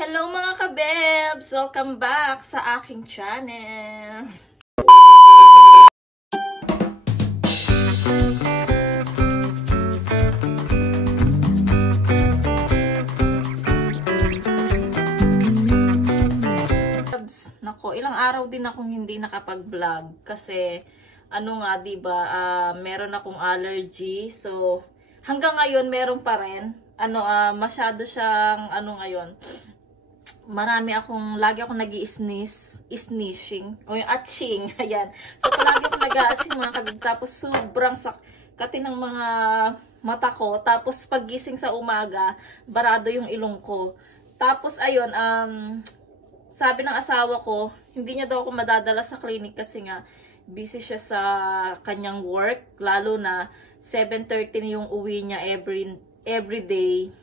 Hello mga kabebs! Welcome back sa aking channel! Nako, ilang araw din akong hindi nakapag-vlog kasi ano nga, 'di ba? Meron akong allergy. So, hanggang ngayon meron pa rin. Masyado siyang ngayon. Lagi akong nag-i-sneezing o yung atching, ayan. So, palagi akong nag-a-atching mga kabib. Tapos, sobrang sakit ng mga mata ko. Tapos, paggising sa umaga, barado yung ilong ko. Tapos, ayun, sabi ng asawa ko, hindi niya daw ako madadala sa clinic kasi nga, busy siya sa kanyang work. Lalo na, 7:30 na yung uwi niya every day.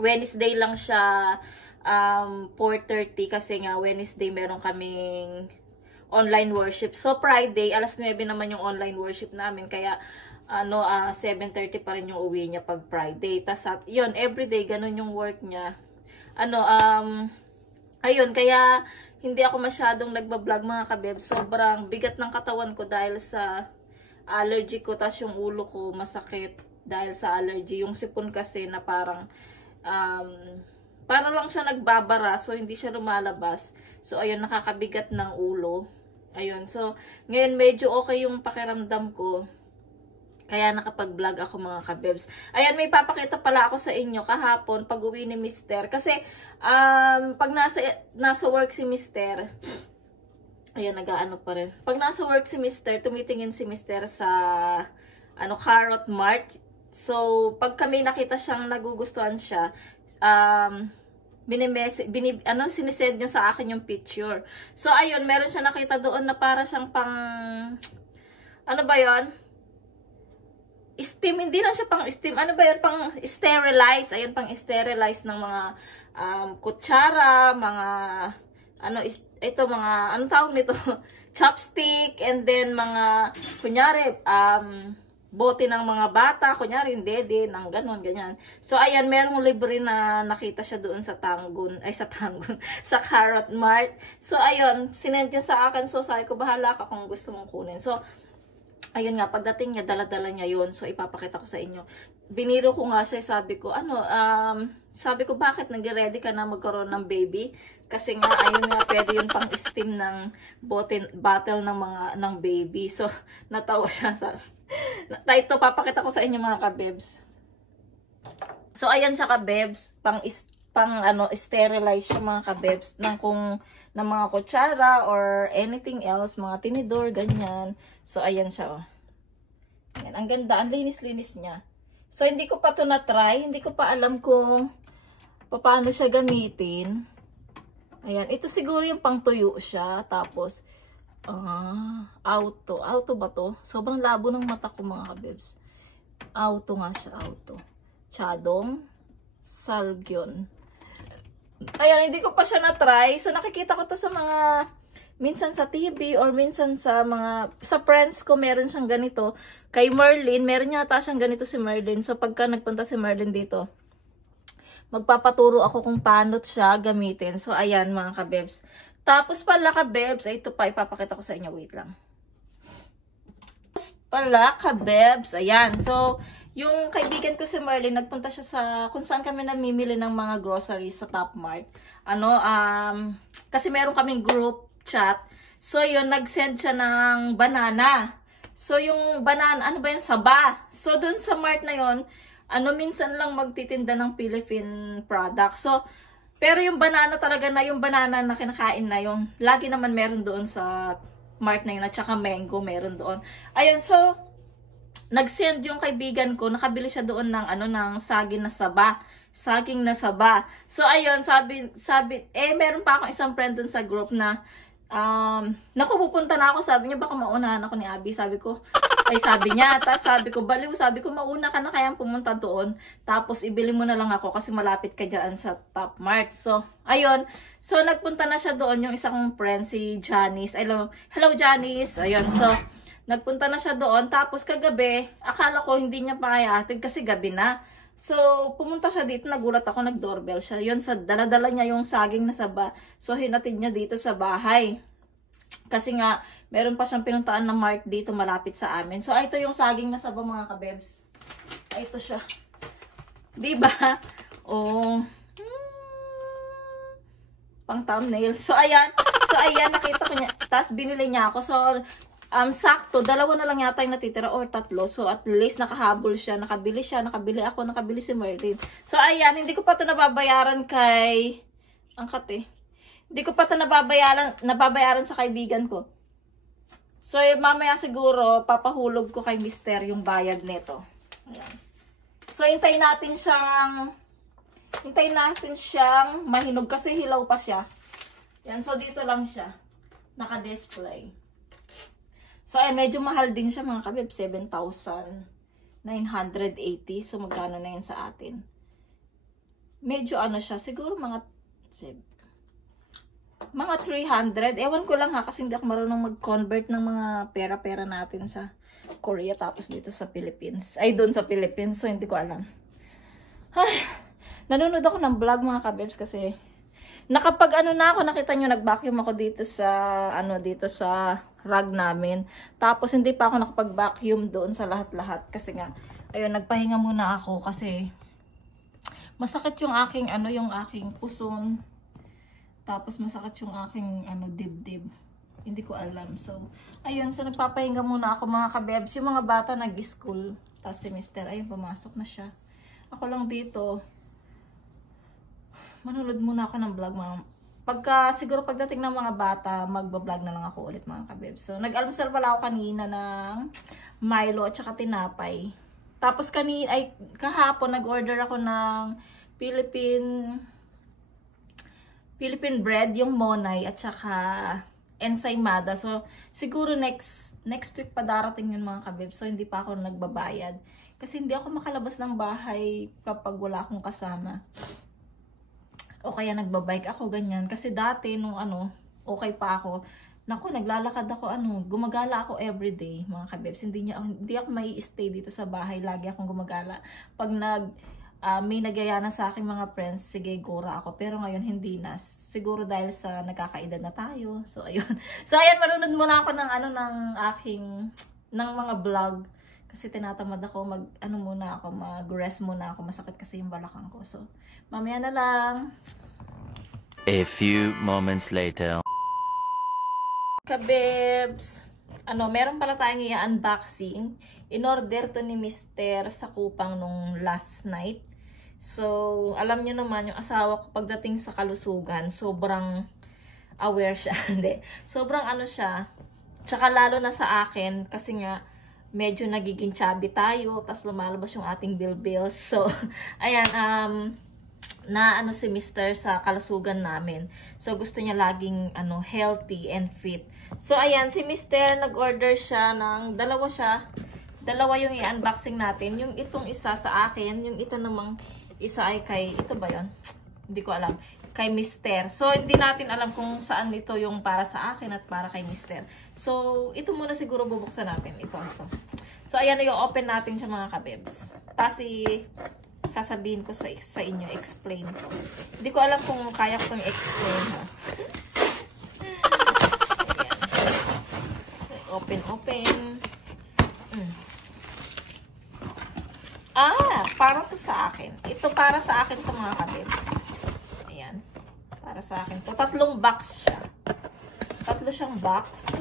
Wednesday lang siya 4:30 kasi nga Wednesday meron kaming online worship. So Friday, alas 9 naman yung online worship namin. Kaya 7:30 pa rin yung uwi niya pag Friday. Tas yun, everyday ganun yung work niya. Ayun, kaya hindi ako masyadong nagba-vlog mga kabeb. Sobrang bigat ng katawan ko dahil sa allergy ko. Tas yung ulo ko masakit dahil sa allergy. Yung sipon kasi na parang para lang siya nagbabara, so hindi siya lumalabas. So ayun, nakakabigat ng ulo. Ayun, so ngayon medyo okay yung pakiramdam ko. Kaya nakapag-vlog ako mga kabebs. Ayan, may papakita pala ako sa inyo kahapon pag uwi ni Mister. Kasi pag nasa work si Mister, ayun, nag-aano pa rin. Pag nasa work si Mister, tumitingin si Mister sa Carrot Mart. So, pag kami nakita siyang nagugustuhan siya, sinisend niya sa akin yung picture. So, ayun, meron siya nakita doon na para siyang pang, ano ba yun? Steam, hindi lang siya pang steam. Ano ba yun? Pang sterilize. Ayun, pang sterilize ng mga kutsara, mga, anong tawag nito? Chopstick, and then mga, kunyari, bote ng mga bata, kunyari yung dede, ng ganon, ganyan. So, ayan, merong libre na nakita siya doon sa sa Carrot Mart. So, ayun, sinend niya sa akin. So, sabi ko, bahala ka kung gusto mong kunin. So, ayun nga, pagdating niya, dala-dala niya yun. So, ipapakita ko sa inyo. Biniro ko nga siya, sabi ko, bakit nag-ready ka na magkaroon ng baby? Kasi nga, ayun nga, pwede yun pang steam ng bottle ng baby. So, natawa siya sa... Ito, papakita ko sa inyo mga kabebs. So, ayan siya kabebs, sterilize siya mga kabebs ng mga kutsara or anything else, mga tinidor, ganyan. So, ayan siya, oh. Ayan, ang ganda, ang linis-linis niya. So, hindi ko pa ito na-try, hindi ko pa alam kung paano siya gamitin. Ayan, ito siguro yung pangtuyo siya, tapos, auto ba to? Sobrang labo ng mata ko mga kabebs. Auto nga siya, auto. Chadong Salgyon. Ayan, hindi ko pa siya na-try. So, nakikita ko to sa mga, minsan sa TV or minsan sa friends ko meron siyang ganito. Kay Merlin, meron yata siyang ganito si Merlin. So, pagka nagpunta si Merlin dito, magpapaturo ako kung paano siya gamitin. So, ayan mga kabebs. Tapos pala kabebs, ito pa, ipapakita ko sa inyo. Wait lang. Tapos pala kabebs, ayan. So, yung kaibigan ko si Merlin, nagpunta siya sa kung saan kami namimili ng mga groceries sa Top Mart. Kasi meron kaming group chat. So, yun, nag-send siya ng banana. So, yung banana, ano ba yun? Saba. So, dun sa Mart na yun, minsan lang magtitinda ng Philippine product. So, pero yung banana talaga na, yung banana na kinakain na yung, lagi naman meron doon sa Mart na yun, at saka mango meron doon. Ayun, so, nag-send yung kaibigan ko, nakabili siya doon ng, ng saging na saba. Saging na saba. So, ayun, sabi, meron pa akong isang friend doon sa group na, pupunta na ako, sabi niya, baka maunahan ako ni Abby. Sabi niya, tapos sabi ko, baliw, sabi ko, mauna ka na kayang pumunta doon, tapos ibili mo na lang ako kasi malapit ka dyan sa Top Mart. So, ayun, so nagpunta na siya doon, yung isa kong friend, si Janice. Hello Janice, ayun, so, nagpunta na siya doon, tapos kagabi, akala ko hindi niya pa kaya atid kasi gabi na. So, pumunta siya dito, nagulat ako, nag-doorbell siya. Yun, sa daladala niya yung saging na saba. So, hinatid niya dito sa bahay. Kasi nga, meron pa siyang pinuntaan na mart dito malapit sa amin. So, ito yung saging na saba mga kabebs. Ito siya. Diba? Oh. Pang thumbnail. So, ayan. So, ayan, nakita ko niya. Tapos, binili niya ako. So, sakto, dalawa na lang yata yung natitira or tatlo. So, at least nakahabol siya. Nakabili siya, nakabili ako, nakabili si Merlin. So, ayan, hindi ko pa ito nababayaran kay... Ang kate. Hindi ko pa ito nababayaran sa kaibigan ko. So, mamaya siguro, papahulog ko kay Mister yung bayad nito. Ayan. So, hintayin natin siyang mahinog kasi hilaw pa siya. Yan, so dito lang siya. Naka-display. So, ayan, medyo mahal din siya mga kabib. 7,980. So, magkano na yun sa atin? Medyo ano siya. Siguro mga 300. Ewan ko lang ha, kasi hindi ako marunong mag-convert ng mga pera-pera natin sa Korea tapos dito sa Philippines. Ay, doon sa Philippines. So, hindi ko alam. Ay, nanonood ako ng vlog mga kabebs kasi nakapag ano na ako, nakita nyo, nag-vacuum ako dito sa rug namin. Tapos, hindi pa ako nakapag-vacuum doon sa lahat-lahat. Kasi nga, ayun, nagpahinga muna ako kasi masakit yung aking, yung aking puson. Tapos, masakit yung aking, dibdib. Hindi ko alam. So, ayun. So, nagpapahinga muna ako mga kabebs. Yung mga bata nag-school. Tapos si Mister, ayun, pumasok na siya. Ako lang dito. Manunod muna ako ng vlog, mga. Siguro pagdating ng mga bata, magbablog na lang ako ulit mga kabebs. So, nag-almusal pala ako kanina ng Milo at saka tinapay. Tapos kahapon, nag-order ako ng Philippine bread, yung monay at saka ensaymada. So, siguro next week pa darating yun mga kabib. So, hindi pa ako nagbabayad. Kasi hindi ako makalabas ng bahay kapag wala akong kasama. O kaya nagbabike ako, ganyan. Kasi dati, nung okay pa ako, naku, naglalakad ako, gumagala ako everyday, mga kabibs. Hindi ako mai-stay dito sa bahay. Lagi akong gumagala. Pag may nagyaya na sa aking mga friends, sige, gora ako. Pero ngayon, hindi na. Siguro dahil sa nagkakaedad na tayo. So, ayun. So, ayan, marunod muna ako ng mga vlog. Kasi tinatamad ako, mag-rest muna ako. Masakit kasi yung balakang ko. So, mamaya na lang. A few moments later. Kabebs, meron pala tayong i-unboxing. In-order to ni Mister sa Kupang nung last night. So, alam niyo naman, yung asawa ko pagdating sa kalusugan, sobrang aware siya. Hindi. Sobrang siya. Tsaka lalo na sa akin, kasi nga, medyo nagiging chubby tayo, tas lumalabas yung ating bills. So, ayan, si Mister sa kalusugan namin. So, gusto niya laging, healthy and fit. So, ayan, si Mister, nag-order siya ng, dalawa yung i-unboxing natin. Yung itong isa sa akin, yung ito namang isa ay ito ba yun? Hindi ko alam. Kay Mister. So, hindi natin alam kung saan ito yung para sa akin at para kay Mister. So, ito muna siguro bubuksan natin. Ito. So, ayan na yung open natin siya mga kabebs. Tapos, sasabihin ko sa inyo, explain ko. Hindi ko alam kung kaya ko itong explain, ha. Ayan. So, open. Para to sa akin. Ito para sa akin to mga kabebs. Ayan. Para sa akin to. 3 box siya. 3 siyang box.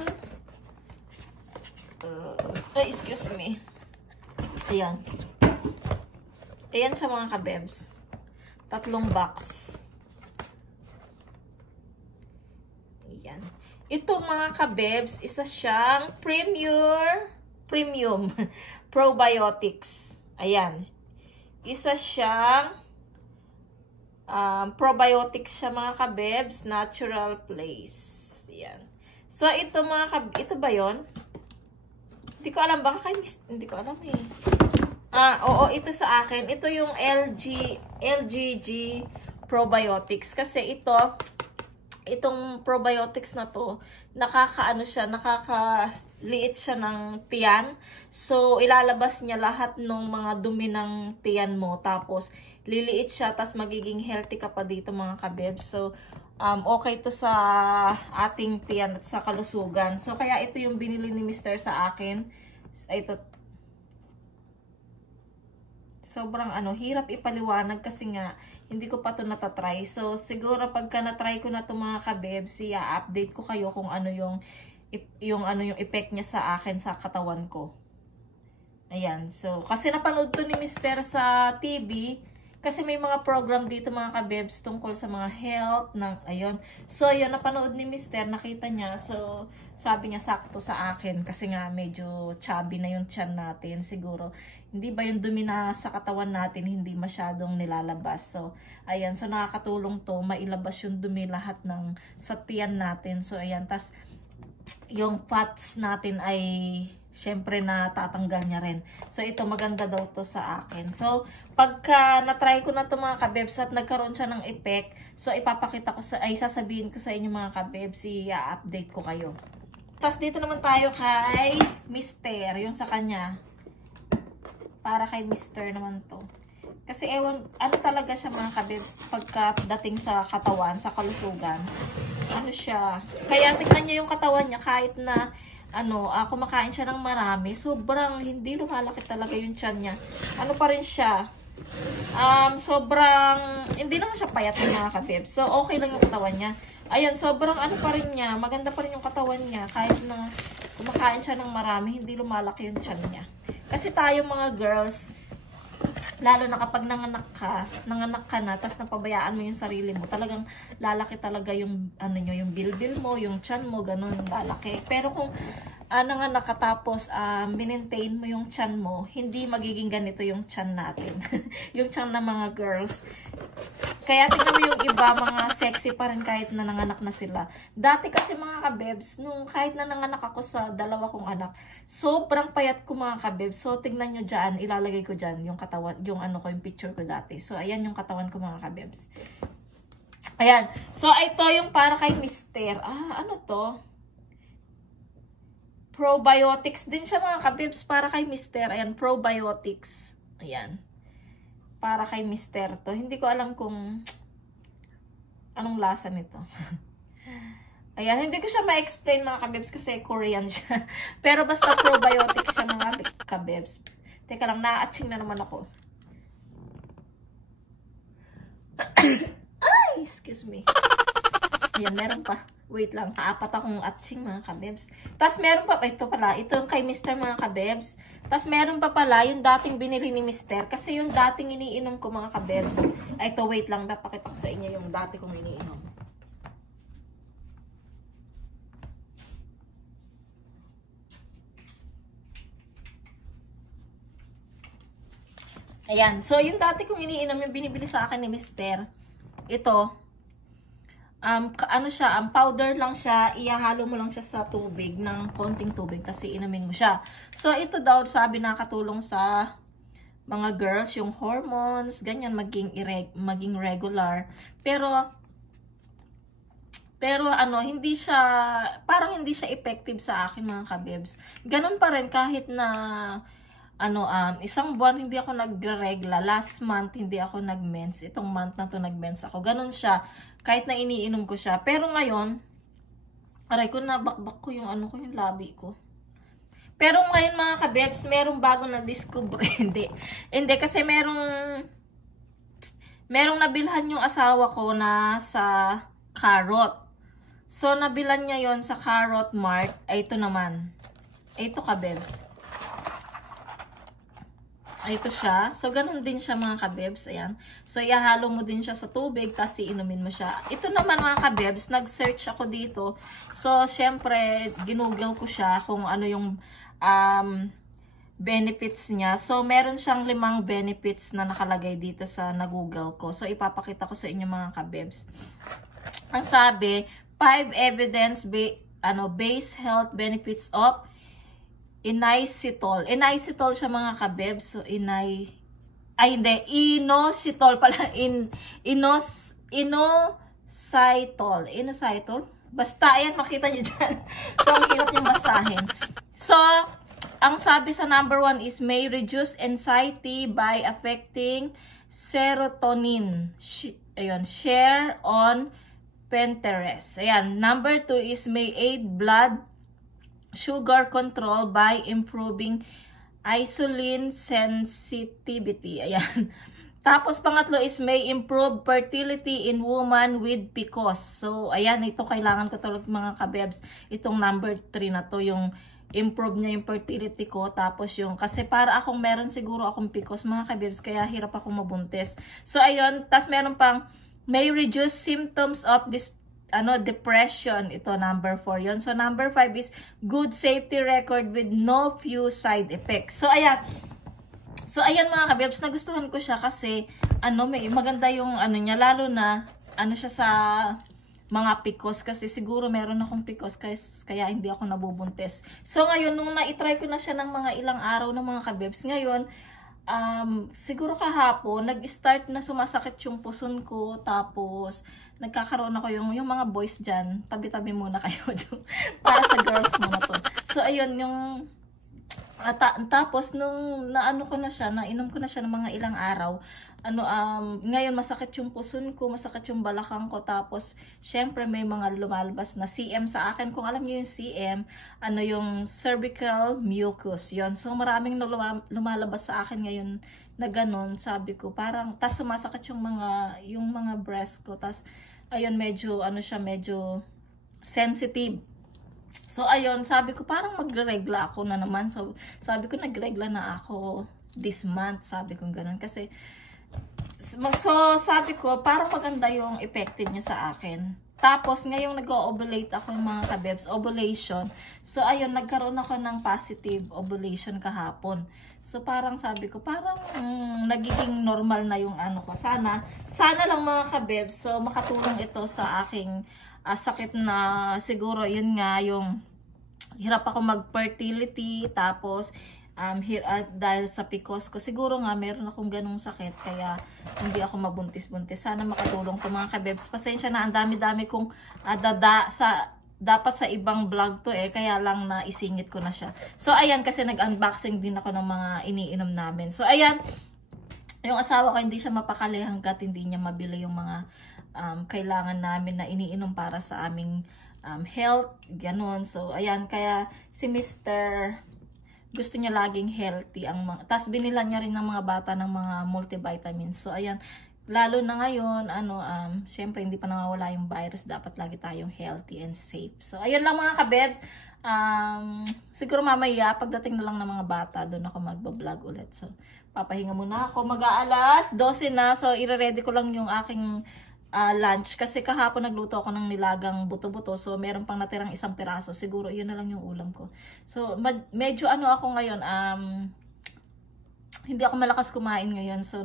Excuse me. Ayan. Ayan siya mga kabebs. 3 box. Ayan. Ito mga kabebs, isa siyang premium probiotics. Ayan. Isa siyang probiotics siya mga kabebs, natural place. Ayan. So ito ito ba 'yon? Hindi ko alam, baka hindi ko alam eh. Oo, ito sa akin. Ito yung LGG probiotics kasi ito itong probiotics na to, nakakaliit siya ng tiyan. So, ilalabas niya lahat ng mga dumi ng tiyan mo. Tapos, liliit siya, tapos magiging healthy ka pa dito mga kabebs. So, okay to sa ating tiyan at sa kalusugan. So, kaya ito yung binili ni Mr. sa akin. Ito, sobrang hirap ipaliwanag kasi nga, hindi ko pa ito natatry. So, siguro pagka natry ko na ito mga kabebs, i-update ko kayo kung ano yung effect niya sa akin, sa katawan ko. Ayan. So, kasi napanood to ni Mr. sa TV, kasi may mga program dito mga kabebs tungkol sa mga health, ayun. So, yun, napanood ni Mr. Nakita niya. So, sabi niya sakto sa akin kasi nga medyo chubby na yung tiyan natin. Siguro, hindi ba yung dumi na sa katawan natin hindi masyadong nilalabas. So, ayan. So, nakakatulong to. Mailabas yung dumi lahat ng sa tiyan natin. So, ayan. Tas, yung fats natin ay syempre natatanggal niya rin. So, ito maganda daw to sa akin. So, pagka na-try ko na to mga kabebs at nagkaroon siya ng effect, so ipapakita ko sasabihin ko sa inyo mga kabebs, i-update ko kayo. Tapos dito naman tayo kay Mr. Yung sa kanya. Para kay Mr. naman to. Kasi ewan, ano talaga siya mga kabebs pagka dating sa katawan, sa kalusugan. Ano siya. Kaya tignan niyo yung katawan niya kahit na kumakain siya ng marami, sobrang hindi lumalaki talaga yung tiyan niya. Ano pa rin siya? Sobrang, hindi naman siya payat mga kabebs. So, okay lang yung katawan niya. Ayan, sobrang pa rin niya. Maganda pa rin yung katawan niya. Kahit na kumakain siya ng marami, hindi lumalaki yung tiyan niya. Kasi tayo mga girls, lalo na kapag nanganak ka na, tapos napabayaan mo yung sarili mo, talagang lalaki talaga yung, yung bilbil mo, yung tiyan mo, ganun, lalaki. Pero kung nanganak ka tapos minentain mo yung tiyan mo, hindi magiging ganito yung tiyan natin. Yung tiyan ng mga girls. Kaya tingnan mo yung iba, mga sexy pa rin kahit na nanganak na sila. Dati kasi mga kabebs, nung kahit na nanganak ako sa dalawa kong anak, sobrang payat ko mga kabebs. So, tingnan nyo dyan, ilalagay ko dyan yung katawan, yung yung picture ko dati. So, ayan yung katawan ko mga kabebs. Ayan. So, ito yung para kay Mr. Ano to? Probiotics din siya mga kabebs para kay Mr. Ayan, probiotics. Ayan. Para kay Mr. to. Hindi ko alam kung anong lasa nito. Ayan, hindi ko siya ma-explain mga kabebs kasi Korean siya. Pero basta probiotics siya mga kabebs. Teka lang, na-atching na naman ako. Ay, excuse me. Ayan, meron pa. Wait lang, kaapat akong atching mga kabebs. Tapos meron pa, ito pala, ito kay Mr. mga kabebs. Tapos meron pa pala yung dating binili ni Mr. Kasi yung dating iniinom ko mga kabebs. Ay, ito, wait lang, napakita ko sa inyo yung dati kong iniinom. Ayan, so yung dati kong iniinom, yung binibili sa akin ni Mr. Ito, powder lang siya, ihahalo mo lang siya sa tubig, ng konting tubig, kasi inumin mo siya. So, ito daw, sabi nakatulong sa mga girls, yung hormones, ganyan, maging regular. Pero, hindi siya, parang hindi siya effective sa akin mga kabebs. Ganun pa rin, kahit na, isang buwan hindi ako nagregla, last month hindi ako nag-mens, itong month na to nag-mens ako, ganun siya, kahit na iniinom ko siya. Pero ngayon, aray ko, nabakbak ko yung yung labi ko. Pero ngayon mga kabebs, merong bago na discover. hindi kasi merong nabilhan yung asawa ko na sa carrot. So nabilan niya yon sa Carrot Mart. Ay, ito naman. Ito kabebs. Ito siya. So, ganun din siya mga kabebs. Ayan. So, ihalo mo din siya sa tubig, tapos iinumin mo siya. Ito naman mga kabebs, nag-search ako dito. So, syempre, ginugol ko siya kung ano yung benefits niya. So, meron siyang 5 benefits na nakalagay dito sa nagoogle ko. So, ipapakita ko sa inyo mga kabebs. Ang sabi, 5 evidence-based health benefits of inositol. Inositol siya mga kabebs. So, inositol pala. Inositol inositol. Inositol? Basta, ayan, makita nyo dyan. So, ang hirap yung basahin. So, ang sabi sa number 1 is may reduce anxiety by affecting serotonin. Ayun, share on Pinterest. Ayan, number 2 is may aid blood sugar control by improving insulin sensitivity. Ayan. Tapos, pangatlo is may improve fertility in woman with PCOS. So, ayan, ito kailangan ko tulad mga kabebs. Itong number 3 na to, yung improve niya yung fertility ko. Tapos yung, kasi para akong meron siguro akong PCOS mga kabebs, kaya hirap akong mabuntis. So, ayun, tas meron pang may reduce symptoms of this depression. Ito, number 4 yun. So, number 5 is good safety record with no few side effects. So, ayan. So, ayan mga kabebs, nagustuhan ko siya kasi, may maganda yung, niya, lalo na, siya sa mga PCOS, kasi siguro meron akong PCOS, kaya hindi ako nabubuntis. So, ngayon, nung na-try ko na siya ng mga ilang araw ng mga kabebs, ngayon, siguro kahapon, nag-start na sumasakit yung puson ko, tapos, nagkakaroon ako yung mga boys dyan, tabi-tabi muna kayo, para sa girls muna to. So, ayun, yung, tapos nung nainom ko na siya ng mga ilang araw, ngayon masakit yung puson ko, masakit yung balakang ko, tapos syempre may mga lumalabas na CM sa akin. Kung alam niyo yung CM, yung cervical mucus, yon. So maraming lumalabas sa akin ngayon na ganun, sabi ko, parang, tas sumasakit yung mga breast ko, tas ayun, medyo, medyo sensitive. So, ayun, sabi ko, parang magre-regla ako na naman. So, sabi ko, nagregla na ako this month. Sabi ko gano'n. Kasi, sabi ko, parang maganda yung effective niya sa akin. Tapos, ngayong nag-ovulate ako ng mga kabebs, ovulation. So, ayun, nagkaroon ako ng positive ovulation kahapon. So, parang sabi ko, parang nagiging normal na yung ko. Sana lang mga kabebs, so makatulong ito sa aking sakit na siguro, yun nga, yung hirap ako mag-fertility, tapos dahil sa PCOS ko, siguro nga meron akong ganung sakit, kaya hindi ako mabuntis-buntis. Sana makatulong to mga kabebs. Pasensya na, ang dami-dami kong dapat sa ibang vlog to kaya lang na isingit ko na siya. So ayan, kasi nag-unboxing din ako ng mga iniinom namin. So ayan, yung asawa ko hindi siya mapakali hanggat hindi niya mabili yung mga kailangan namin na iniinom para sa aming health, ganun. So, ayan, kaya si Mr. gusto niya laging healthy. Tas binila niya rin ng mga bata ng mga multivitamins. So, ayan, lalo na ngayon, syempre hindi pa nawawala yung virus, dapat lagi tayong healthy and safe. So, ayan lang mga kabebs. Siguro mamaya, pagdating na lang ng mga bata, doon ako magbablog ulit. So, papahinga muna ako. Mag-aalas 12 na. So, ire-ready ko lang yung aking lunch. Kasi kahapon nagluto ako ng nilagang buto-buto. So, meron pang natirang isang piraso. Siguro, yun na lang yung ulam ko. So, medyo ako ngayon, hindi ako malakas kumain ngayon. So,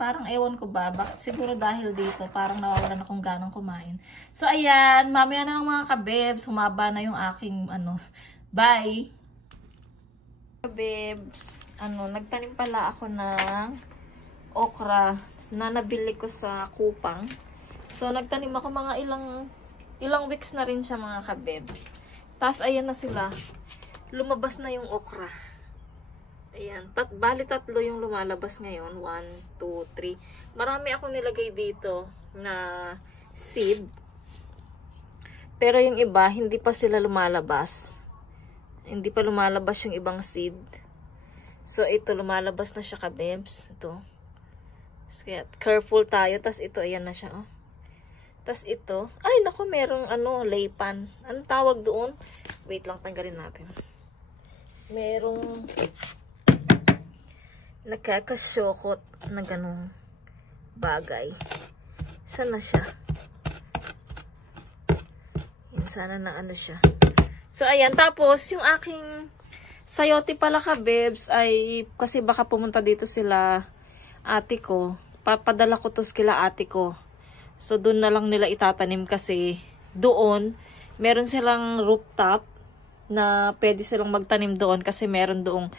parang ewan ko ba, bakit siguro dahil dito, parang nawawalan akong ganang kumain. So, ayan, mamaya na lang mga kabebs, humaba na yung aking, bye! Kabebs, nagtanim pala ako ng okra na nabili ko sa Kupang. So, nagtanim ako mga ilang weeks na rin siya mga kabebs. Tapos, ayan na sila. Lumabas na yung okra. Ayan. Bali tatlo yung lumalabas ngayon. 1, 2, 3. Marami akong nilagay dito na seed. Pero yung iba, hindi pa sila lumalabas. Hindi pa lumalabas yung ibang seed. So, ito, lumalabas na siya kabebs. Ito. Kaya, careful tayo. Tapos, ito, ayan na siya. Oh. Tapos, ito. Ay, naku, merong, laypan. Anong tawag doon? Wait lang, tanggalin natin. Merong nakakasyokot na ganong bagay. Saan na siya? Yan, sana na siya. So, ayan. Tapos, yung aking sayote pala kabebs ay, kasi baka pumunta dito sila ate ko. Papadala ko to kila ate ko. So, doon na lang nila itatanim kasi doon, meron silang rooftop na pwede silang magtanim doon kasi meron doong,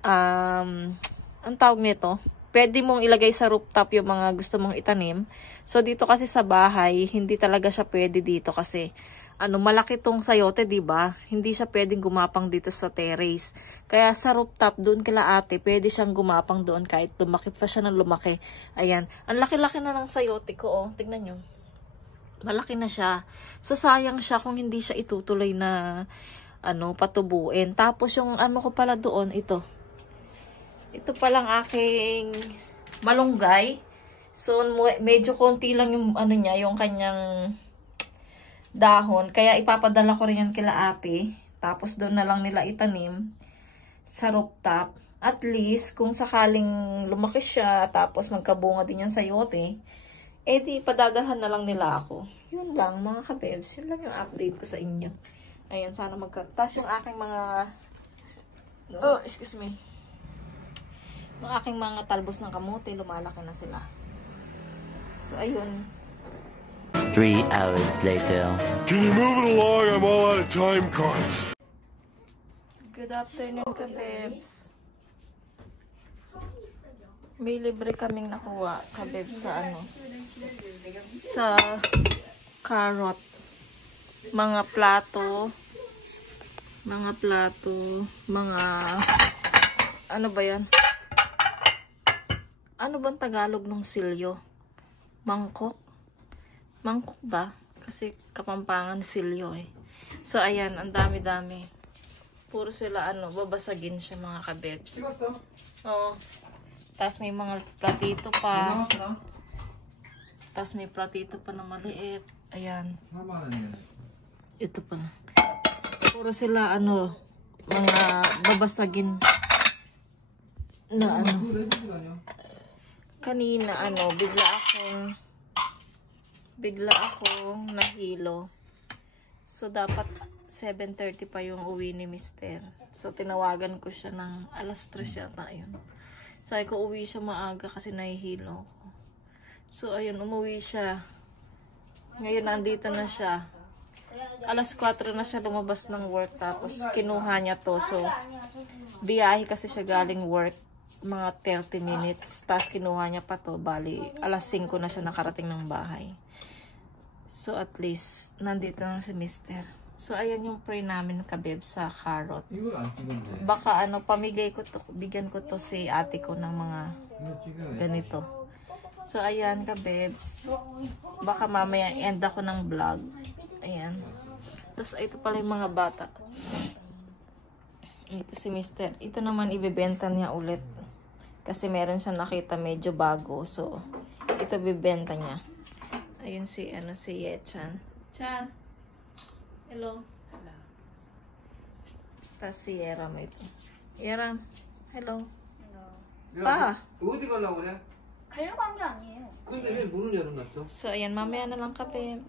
ang tawag nito, pwede mong ilagay sa rooftop yung mga gusto mong itanim. So, dito kasi sa bahay, hindi talaga siya pwede dito kasi malaki tong sayote, diba? Hindi siya pwedeng gumapang dito sa terrace. Kaya sa rooftop, doon kila ate, pwede siyang gumapang doon kahit lumaki pa siya ng lumaki. Ayan. Ang laki-laki na ng sayote ko, oh. Tignan nyo. Malaki na siya. So, sayang siya kung hindi siya itutuloy na, patubuin. Tapos, yung ko pala doon, ito. Ito palang aking malunggay. So, medyo konti lang yung niya, yung kanyang dahon. Kaya ipapadala ko rin yan kila ate. Tapos doon na lang nila itanim sa rooftop. At least, kung sakaling lumaki siya, tapos magkabunga din yan sayote, di padadalhan na lang nila ako. Yun lang mga kabebs. Yun lang yung update ko sa inyo. Ayan, sana magkartas yung aking mga... excuse me. Yung aking mga talbos ng kamote, lumalaki na sila. So, ayun. 3 hours later. Can you move it along? I'm all out of time cards. Good afternoon, kabebs. May libre kaming nakuha, kabebs, sa sa carrot. Mga plato, mga ano ba yan? Ano bang Tagalog ng silyo? Mangkok? Mangkok ba? Kasi Kapampangan silyo eh. So, ayan, ang dami-dami. Puro sila, babasagin siya mga kabebs. Oo. Tapos may mga platito pa. Tapos may platito pa na maliit. Ayan. Ito pa. Puro sila, mga babasagin na kanina bigla akong nahilo. So dapat 7:30 pa yung uwi ni Mister. So tinawagan ko siya ng 3:00 yata yun. Sabi ko uwi siya maaga kasi nahihilo ko. So ayun, umuwi siya. Ngayon nandito na siya. 4:00 na siya lumabas ng work, tapos kinuha niya to. So biyahe kasi siya galing work, mga 30 minutes. Tapos kinuha niya pa to. Bali, 5:00 na siya nakarating ng bahay. So, at least, nandito na si Mister. So, ayan yung pray namin kabeb sa carrot. Baka pamigay ko to, bigyan ko to si ate ko ng mga ganito. So, ayan kabebs. Baka mamaya end ako ng vlog. Ayan. Tapos, ito pala yung mga bata. Ito si Mister. Ito naman ibebenta niya ulit. Kasi meron siya nakita medyo bago. So, ito bibenta niya. Ayun si Ye-chan. Chan. Hello. Hello. Tapos si Yeram ito. Yeram. Hello. Hello. Pa. 어디 가려고 그래? 가려고 한 게 아니에요. 근데 왜 문을 열어놨어? So, ayan. Mamaya na lang kape.